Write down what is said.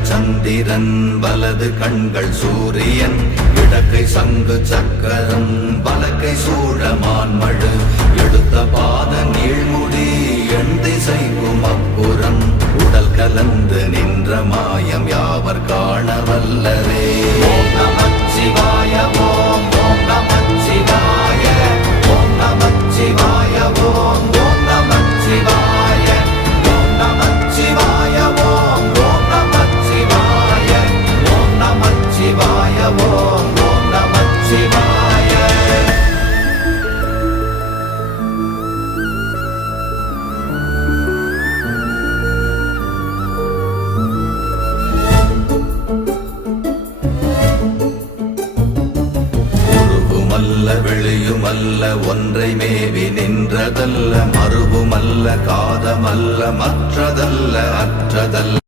இடங்கள் சந்திரன் வலது கண்கள் சூரியன் இடக்கை சங்கு சக்கரம் வலக்கை சூழமான்மழு எடுத்த பாத நீழ்முடி எண் திசைக்கும் அப்புறம் உடல் கலந்து நின்ற மாயம் யாவர் காண வல்லரே. ஓம் நமச்சிவாய ஓம் ஓம் நமச்சிவாய ஓம் நமச்சிவாய ஓம் ஓம் நமச்சிவாய ஓம் நமச்சிவாய ஓம் ஓம் நமச்சிவாய ஓம் நமச்சிவாய ஓம் ஓம் நமச்சிவாய. வெளியுமல்ல ஒன்றை மேவி நின்றதல்ல மறுவுமல்ல காதமல்ல மற்றதல்ல அற்றதல்ல